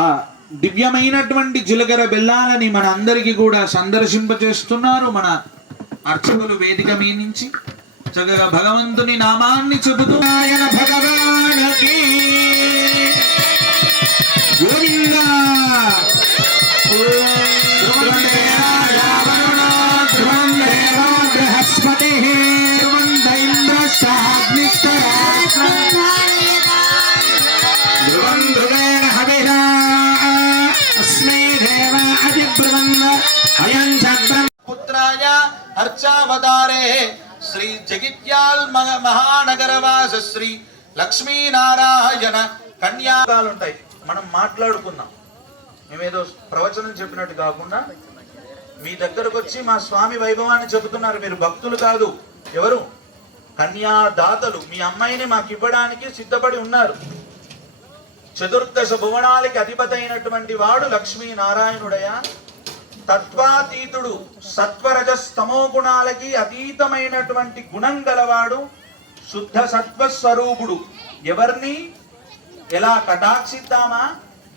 ఆ దివ్యమైనటువంటి జీలకర్ర బెల్లాలని మన అందరికీ కూడా సందర్శింపచేస్తున్నారు మన అర్చకులు వేదిక మీద నుంచి చక్కగా భగవంతుని నామాన్ని చెబుతూ ఆయన భగవానుకి గోవిందా బృహస్పతి పుత్రాయ అర్చావతారే శ్రీ జగిత్యాల్ మహానగరవాస శ్రీ లక్ష్మీనారాయణ కన్యాలుంటాయి. మనం మాట్లాడుకున్నాం, మేమేదో ప్రవచనం చెప్పినట్టు కాకుండా మీ దగ్గరకు వచ్చి మా స్వామి వైభవాన్ని చెబుతున్నారు. మీరు భక్తులు కాదు, ఎవరు కన్యాదాతలు. మీ అమ్మాయిని మాకు ఇవ్వడానికి సిద్ధపడి ఉన్నారు. చతుర్దశ భువనాలకి అధిపతి అయినటువంటి వాడు లక్ష్మీనారాయణుడయా, తత్వాతీతుడు, సత్వరజస్తమో గుణాలకి అతీతమైనటువంటి గుణం గలవాడు, శుద్ధ సత్వస్వరూపుడు. ఎవరిని ఎలా కటాక్షిద్దామా,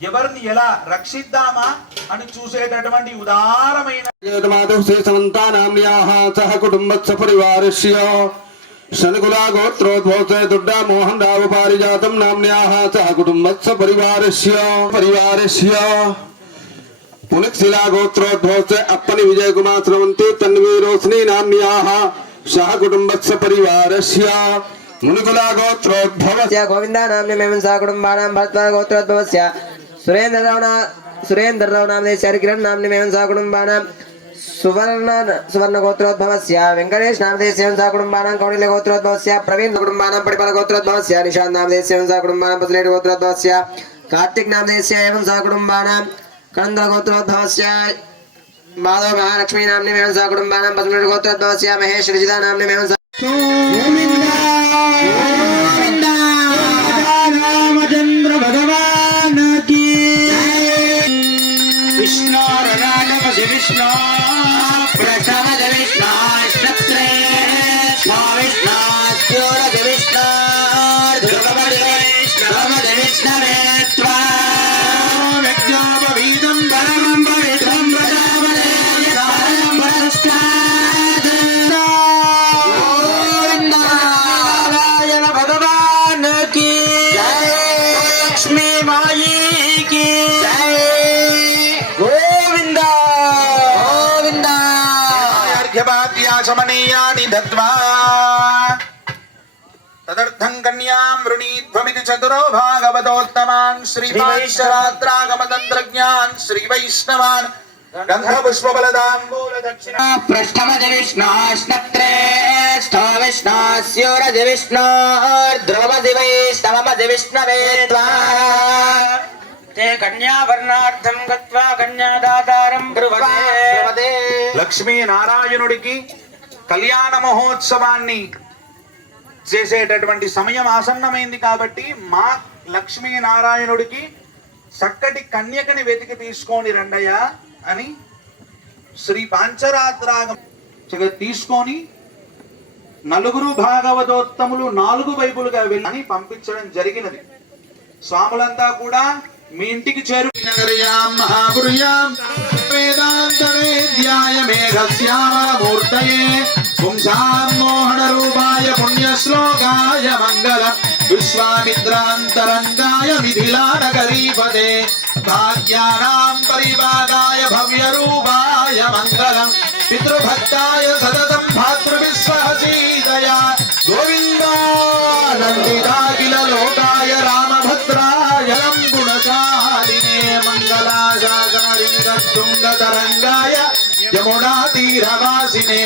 ఎవరిని ఎలా రక్షిద్దామా అని చూసేటటువంటి ఉదారమైన शनकुला गोत्रोद्भवसे दुड्डा मोहन राव पारिजातम नाम्न्याः सह कुटुम्बस्य परिवारस्य पुनिकशिला गोत्रोद्भवसे अपनी विजय कुमार श्रवंती तन्वी रोशनी नाम्न्याः सह कुटुम्बस्य परिवारस्य मुनिकुला गोत्रोद्भवस्य गोविंदा नाम्न्यमेवं सह कुटुम्बानां भरद्वाज गोत्रोद्भवस्य सुरेंद्र राव नामदेस्य हरिकिरण नाम्न्यमेवं सह कुटुम्बानां सुवर्ण गोत्रोद्भवस्य वेंकटेश नामदेस्य सह कुटुम्बानां कौटिल्य गोत्रोद्भवस्य प्रवीण कुटुम्बानां पटिपल गोत्रोद्भवस्य निशांत नामदेस्य सह कुटुम्बानां पसलेट गोत्रोद्भवस्य कार्तिक नामदेस्य एवं सह कुटुम्बानां कनंद गोत्रोद्भवस्य माधव महालक्ष्मी नाम्न्यमेवं सह कुटुम्बानां पसलेट गोत्रोद्भवस्य महेश ऋजिता नाम्न्यमेवं सह रामचंद्र भगवान की विष्णु विष्णु प्रसवज विष्णु शत्रे विष्णु सूरज विष्णु ध्रुवज विष्णु विष्णवे त्वा विज्ञापवीदं परमं पवित्रं प्रजापते यदारं परस्तात् नारायण भगवान की जय, लक्ष्मी माई की जय, गोविंदा गोविंदा अर्घ्यपाद्याचमनीयानि दत्त्वा तदर्थं कन्यां वृणीध्वमिति चतुरो भागवतोत्तमान् श्रीवैश्वरात्रागमतन्त्रज्ञान् श्रीवैष्णवान् गन्धपुष्पबलदाम्बूल दक्षिणा पृष्ठमज विष्णु श्नत्रे स्थो विष्णु स्यूरज विष्णु ध्रुवमज वैष्णवमज विष्णवे त्वा ते कन्यावर्णार्थं गत्वा कन्यादातारं ब्रुवते లక్ష్మీ నారాయణుడికి కళ్యాణ మహోత్సవాన్ని చేసేటటువంటి సమయం ఆసన్నమైంది కాబట్టి మా లక్ష్మీ నారాయణుడికి చక్కటి కన్యకని వెతికి తీసుకొని రండయ్యా అని శ్రీ పాంచరాత్రాగం తీసుకొని నలుగురు భాగవతోత్తములు 4 వైపులుగా వెళ్ళి పంపించడం జరిగినది. స్వాములంతా కూడా మీ ఇంటికి చేరు వేదాంతవేద్యాయ మేఘశ్యామలమూర్తయే పుంసామోహన రూపాయ పుణ్యశ్లోకాయ మంగళం విశ్వామిత్రాంతరంగాయ మిథిలానగరీపదే భాగ్యానాం పరిపాదాయ భవ్యరూపాయ మంగళం పితృభక్తాయ సతతం భాతృవిశ్వహసీదయా గోవిందా నందితాఖిల లోకాయ రామభద్రాయ గుణశాలినే మంగళాశాసనరింగతుంగతరంగాయ యమునా తీరవాసినే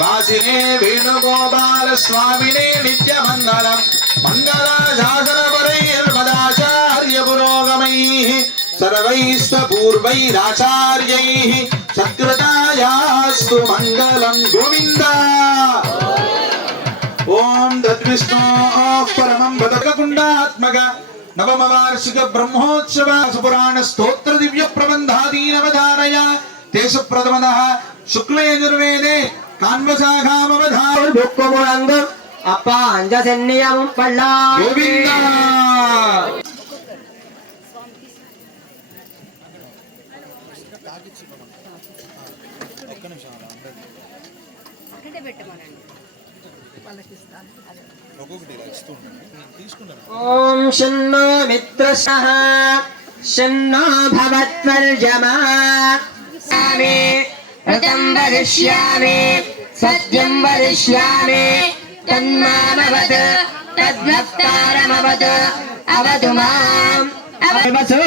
వాసినే వేణుగోపాల స్వామినే నిత్యమంగళం మంగళాశాసనపరైర్మదాచార్య పురోగమైః సర్వైశ్వపూర్వైరాచార్యైః సత్కృతాయాస్తు మంగళం గోవిందా. ఓం తద్విష్ణో పరమం బదకకుండాత్మక నవమ వార్షిక బ్రహ్మోత్సవ పురాణ స్తోత్ర దివ్య ప్రబంధాదీనవధారయ తేష ప్రథమదః శుక్లయజుర్వేదే కాన్వశాఖామవధారణ అప్ప అంజసెన్నియం పళ్ళ గోవిందా. ఓం శన్నో మిత్రశః శన్నో భవత్వర్యమా సామి వ్రతం వదిష్యామి సత్యం వదిష్యామి తన్మామవత్ తద్భక్తారమవత్ అవతు మాం అవసు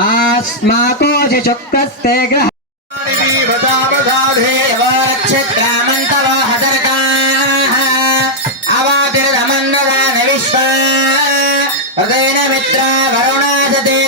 ఆస్మాకోశ శుక్రస్తే గ్రహ మిత్ర వరుణాదతే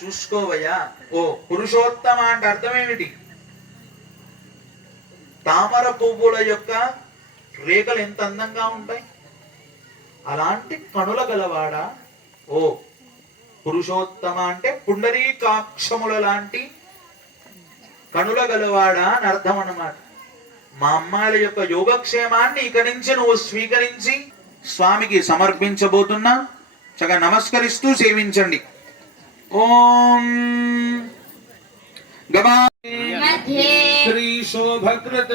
చూసుకోవయ్యా. ఓ పురుషోత్తమ అంటే అర్థం ఏమిటి? తామర పువ్వుల యొక్క రేఖలు ఎంత అందంగా ఉంటాయి, అలాంటి కనుల గలవాడా. ఓ పురుషోత్తమ అంటే పుండరీకాక్షముల లాంటి కనుల గలవాడా అని అర్థం అన్నమాట. మా అమ్మాయిల యొక్క యోగక్షేమాన్ని ఇక్కడి నుంచి నువ్వు స్వీకరించి స్వామికి సమర్పించబోతున్నా. చక్కగా నమస్కరిస్తూ సేవించండి. ఓం గమా శ్రీ శోభకృత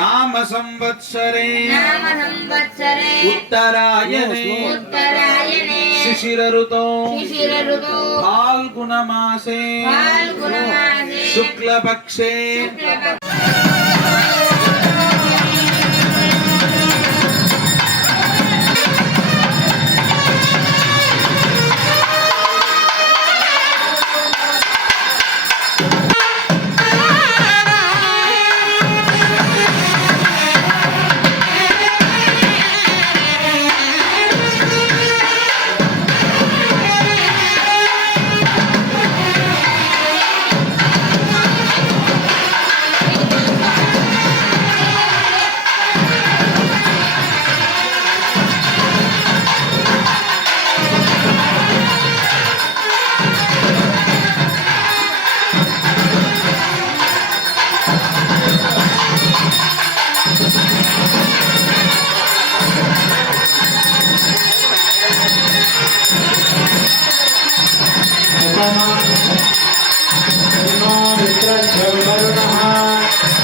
నామ సంవత్సరే ఉత్తరాయణే శిశిర ఋతో ఫాల్గుణ మాసే శుక్లపక్షే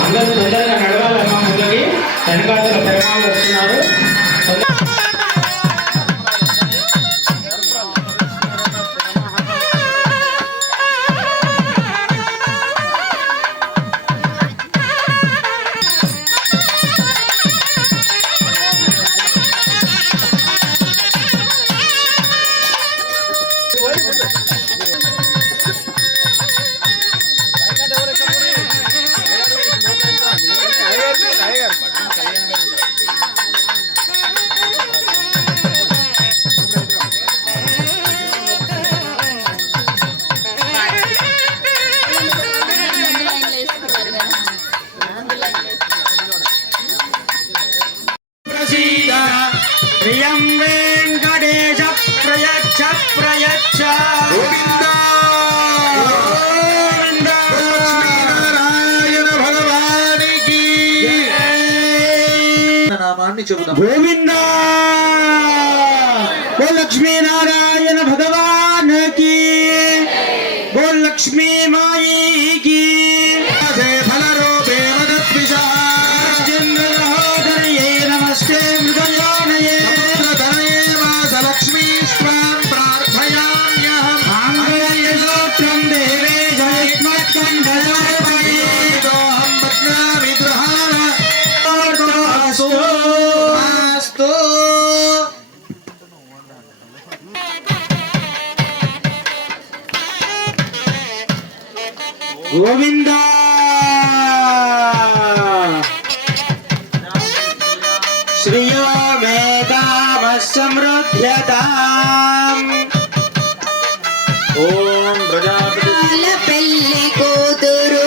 అందరూ తొందరగా నడవాలమ్మా ముందుకి. వెనకాతల ప్రేమాలు వస్తున్నారు. ప్రియం వెంకటేశ ప్రయచ్చ ప్రయచ్చ గోవింద లక్ష్మీనారాయణ భగవానికి నామాన్ని చెబుదాం. గోవింద ఓ లక్ష్మీనారాయణ భగవాన్ కి, ఓ లక్ష్మీ మాయి కి. నమస్తే మృగయానయే లక్ష్మీ స్వాం ప్రార్థయామ్యహం మాంగళ్యసూత్రం దేవే జయత్మత్కం దయాపయేదోహం బధ్నామి గృహాణ అస్తు అస్తు. గోవింద శ్రియో వేదామ సమృద్ధ్యతాం ఓం ప్రజాపతి పెళ్లి కూతురు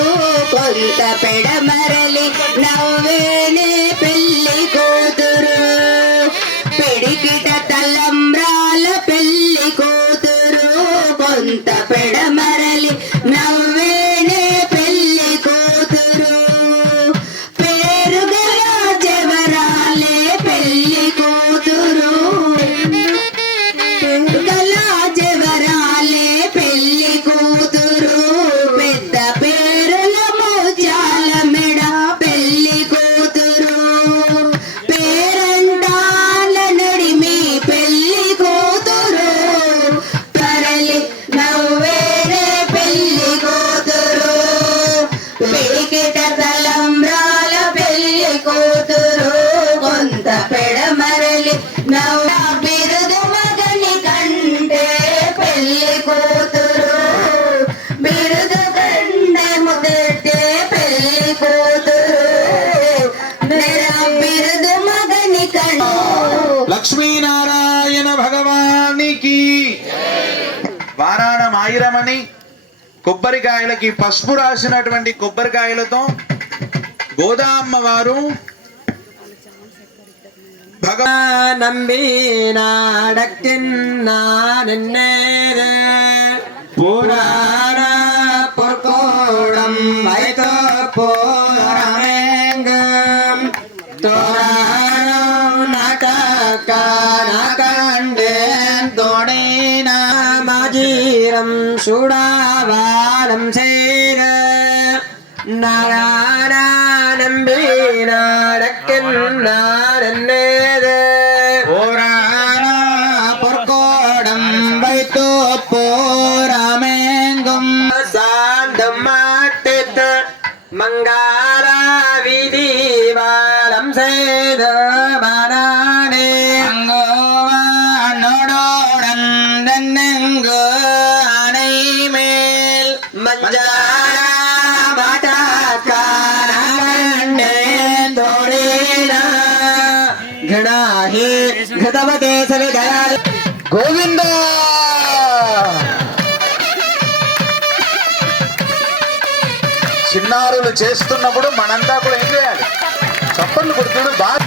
కొంత పెడమరలి నవ్వేనే పెళ్లి కూతురు పిడికిట తలంబ్రాల పెళ్లి కూతురు కొంత పెడమరలి నవ్వేనే పెళ్లి కూతురు పేరుగల జవరాలే పెళ్లి కూతురు పేరుగల జవరాలే పెళ్లి కూతురు పెద్ద పేరుల మోచాల మెడ పెళ్లి కూతురు పేరంటాల నడిమి పెళ్లి కూతురు తరలి నవ్వేనే పెళ్లి కూతురు పిడికిట తలంబ్రాల పెళ్లి కూతురు కొంత పెడమరలి నవ్వ బిరుదు మగని కంటే పెళ్లి కూతురు బిరుదు కంటే ముదటే పెళ్లి కూతురు బిరుదు మగని కంటే లక్ష్మీనారాయణ భగవానికి వారాణం ఆయిరమని కొబ్బరికాయలకి పసుపు రాసినటువంటి కొబ్బరికాయలతో గోదామ్మ వారు நம்பினாடக்கின்னானே புராண பொற்கோடம் வைத்தோ போரமேங்கம் தோரானோ நகண்டேன் தோடேன மஜீரம் சுடாவாலம் செய்த நம்பினாடக்கின்னானே பொற்கோடம் வைத்தோ போரமேங்கும் சாந்தம் மாட்டித்து மங்காள விதிவாலம் செய்த மனானே அங்கோவானோடோடன் தென்னெங்கு அணை மேல் மஞ்சார மாட்டாக்கானேன் தோடேனா घृणाहि घृतवते सविदया గోవింద చిన్నారులు చేస్తున్నప్పుడు మనంతా కూడా ఏం చేయాలి చప్పట్లు కొడుతుడు బాగా